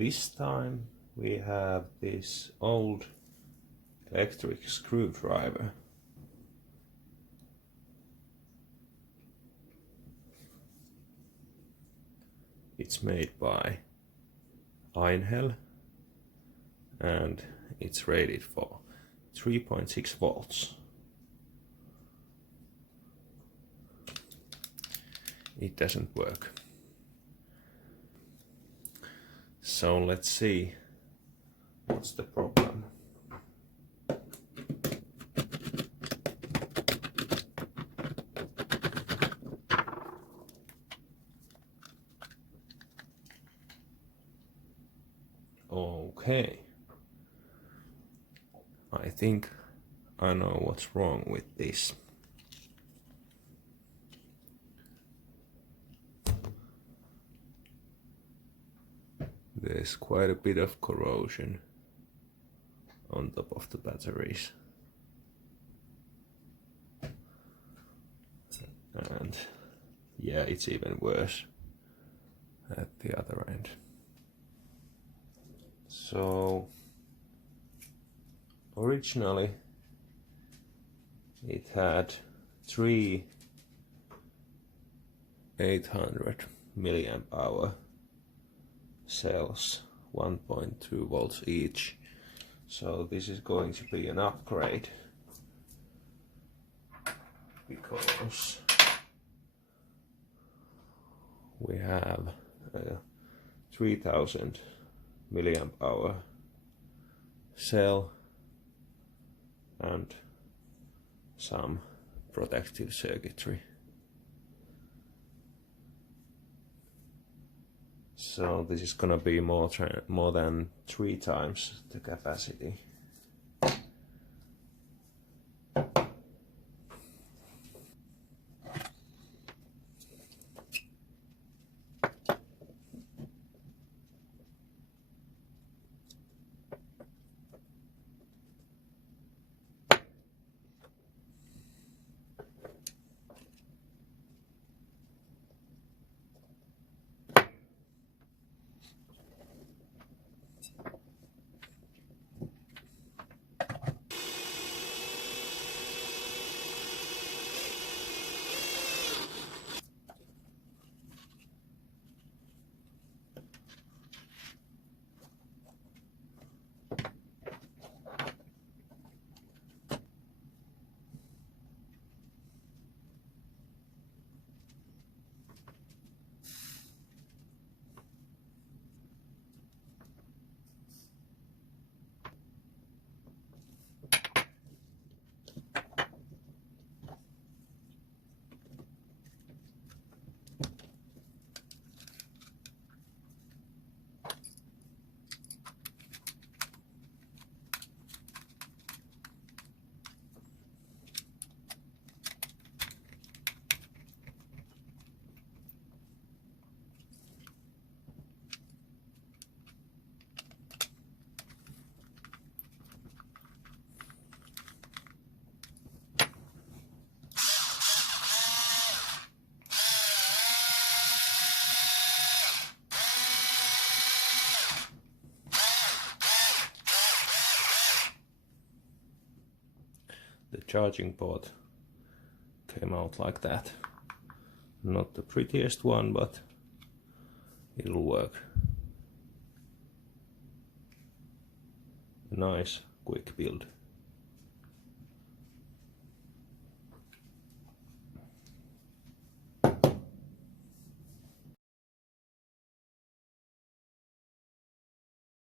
This time we have this old electric screwdriver. It's made by Einhell and it's rated for 3.6 volts. It doesn't work. So let's see what's the problem. Okay, I think I know what's wrong with this. There's quite a bit of corrosion on top of the batteries. And yeah, it's even worse at the other end. So originally it had 3 800 milliamp hour cells, 1.2 volts each. So this is going to be an upgrade because we have a 3000 milliamp hour cell and some protective circuitry. So this is gonna be more than 3 times the capacity. The charging port came out like that. Not the prettiest one, but it'll work. A nice, quick build.